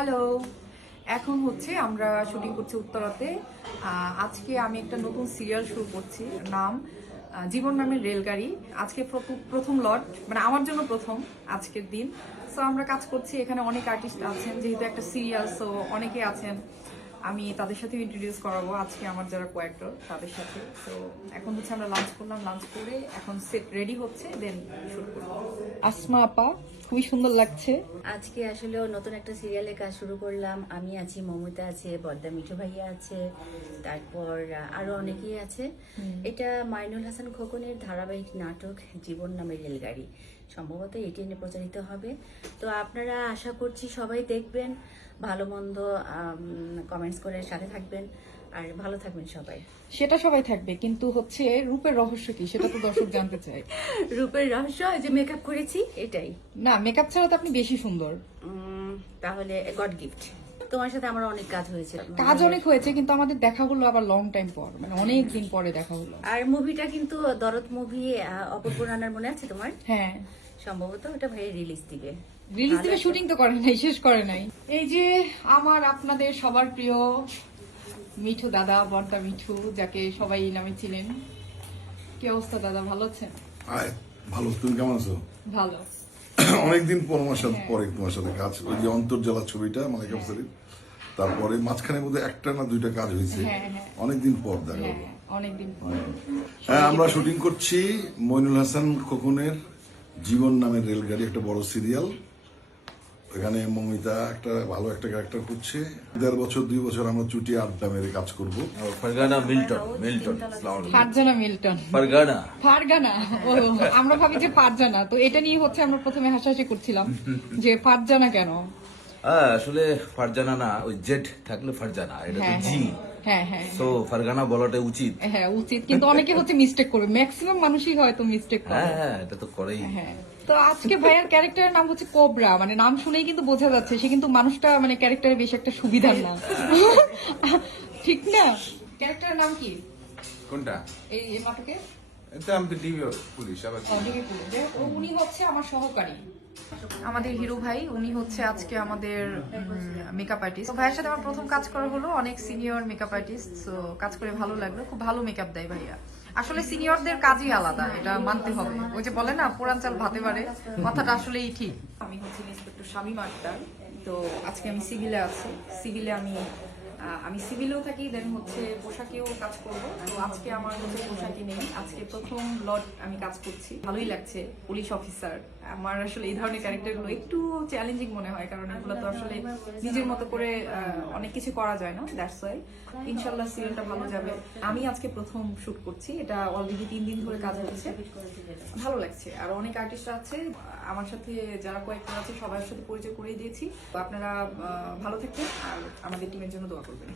Hello. এখন হচ্ছে আমরা শুটিং করছি উত্তরাতে। আজকে আমি একটা নতুন সিরিয়াল শুরু করছি। নাম জীবন নামের রেলগাড়ি। আজকে প্রথম- লট মানে আমার জন্য প্রথম আজকের দিন। সো আমরা কাজ করছি, এখানে অনেক আর্টিস্ট আছেন, যেহেতু একটা সিরিয়াল সো অনেকে আছেন। আমি তাদের সাথে ইন্ট্রোডিউস করাবো। আজকে আমার যারা কোয়াক্টর তাদের সাথে। তো এখন হচ্ছে আমরা লাঞ্চ করলাম। লাঞ্চ করে এখন সেট রেডি হচ্ছে দেন শুট করব। আসমা আপা খুবই সুন্দর লাগছে। আজকে আসলে নতুন একটা সিরিয়ালে কাজ শুরু করলাম। আমি আছি মমতা আছে বদ্দা মিঠু ভাইয়া আছে তারপর আরও অনেকেই আছে। এটা মাইনুল হাসান খোকনের ধারাবাহিক নাটক জীবন নামে রেলগাড়ি। সম্ভবত এটিএনে প্রচারিত হবে। তো আপনারা আশা করছি সবাই দেখবেন ভালো মন্দ কমেন্টস করে সাথে থাকবেন। আর ভালো থাকবেন সবাই। সেটা সবাই থাকবে কিন্তু হচ্ছে রূপের রহস্য কি সেটা তো দর্শক জানতে চায়। রূপের রহস্য এই যে মেকআপ করেছি এটাই। না মেকআপ ছাড়া তো আপনি বেশি সুন্দর। তাহলে গড গিফট তোমার সাথে আমার অনেক কাজ হয়েছে। কাজ অনেক হয়েছে কিন্তু আমাদের দেখা হলো আবার লং টাইম পর মানে অনেক দিন পরে দেখা হলো। আর মুভিটা কিন্তু দরদ মুভি অপূর্ব রান্নার মনে আছে তোমার? হ্যাঁ। সম্ভবত ওটা ভাই রিলিজ দিবে। রিলিজ দিবে শুটিং তো করে নাই শেষ করে নাই। এই যে আমার আপনাদের সবার প্রিয় মিঠু দাদা বর্দা মিঠু যাকে সবাই এই নামে চিনেন। কি অবস্থা দাদা ভালো আছেন? ভালো। তুমি কেমন আছো? ভালো। অনেকদিন পর আমার সাথে পরে তোমার সাথে কাজ ওই যে অন্তর্জলা ছবিটা মালিকা আফসারির তারপরে মাঝখানে বোধহয় একটা না দুইটা কাজ হয়েছে। হ্যাঁ, হ্যাঁ। অনেকদিন পর দেখা হ্যাঁ হলো হ্যাঁ। আমরা শুটিং করছি মইনুল হাসান খোকনের জীবন নামের রেলগাড়ি একটা বড় সিরিয়াল। এখানে মমিতা একটা ভালো একটা ক্যারেক্টার করছে দেড় বছর দুই বছর আমরা চুটি আড্ডা মেরে কাজ করব। Fargana Milton Milton Farzana Milton. Fargana. Fargana? ও আমরা ভাবি যে ফারজানা। তো এটা নিয়ে হচ্ছে আমরা প্রথমে হাসাহাসি করছিলাম যে ফারজানা কেন? হ্যাঁ আসলে ফারজানা না ওই জেড থাকলে ফারজানা এটা তো হ্যাঁ। জি। হ্যাঁ হ্যাঁ সো ফারগানা বলাটা উচিত। হ্যাঁ উচিত। কিন্তু অনেকে হচ্ছে মিস্টেক করবে ম্যাক্সিমাম মানুষই হয়তো মিস্টেক করে। হ্যাঁ হ্যাঁ এটা তো করেই। হ্যাঁ তো আজকে ভাইয়ার ক্যারেক্টারের নাম হচ্ছে কোবরা মানে নাম শুনেই কিন্তু বোঝা যাচ্ছে সে কিন্তু মানুষটা মানে ক্যারেক্টারে বেশ একটা সুবিধার না। ঠিক না? ক্যারেক্টারের নাম কি? কোনটা? এই এই নাটকে এটা আমি তো পুলিশ আবার উনি হচ্ছে আমার সহকারী। আমাদের হিরো ভাই উনি হচ্ছে আজকে আমাদের মেকআপ আর্টিস্ট ভাইয়ের সাথে আমার প্রথম কাজ করা হলো অনেক সিনিয়র মেকআপ আর্টিস্ট তো কাজ করে ভালো লাগল। খুব ভালো মেকআপ দেয় ভাইয়া। আসলে সিনিয়রদের কাজই আলাদা এটা মানতে হবে। ওই যে বলে না পুরান চাল ভাতে পারে কথাটা আসলেই ঠিক। আমি হচ্ছে ইন্সপেক্টর শামীম আক্তার। তো আজকে আমি সিভিলে আছি। সিভিলে আমি আমি সিভিলেও থাকি দেন হচ্ছে পোশাকেও কাজ করব। তো আজকে আমার হচ্ছে পোশাকই নেই। আজকে প্রথম লট আমি কাজ করছি। ভালোই লাগছে, পুলিশ অফিসার। আমার আসলে এই ধরনের ক্যারেক্টারগুলো একটু চ্যালেঞ্জিং মনে হয়, কারণ এগুলো তো আসলে নিজের মতো করে অনেক কিছু করা যায় না দ্যাটস ওয়াই ইনশাল্লাহ সিরিয়ালটা ভালো যাবে। আমি আজকে প্রথম শুট করছি। এটা অলরেডি তিন দিন ধরে কাজ হচ্ছে। ভালো লাগছে। আর অনেক আর্টিস্ট আছে, আমার সাথে যারা কয়েকজন আছে, সবার সাথে পরিচয় করিয়ে দিয়েছি। আপনারা ভালো থাকবেন, আর আমাদের টিমের জন্য দোয়া করবেন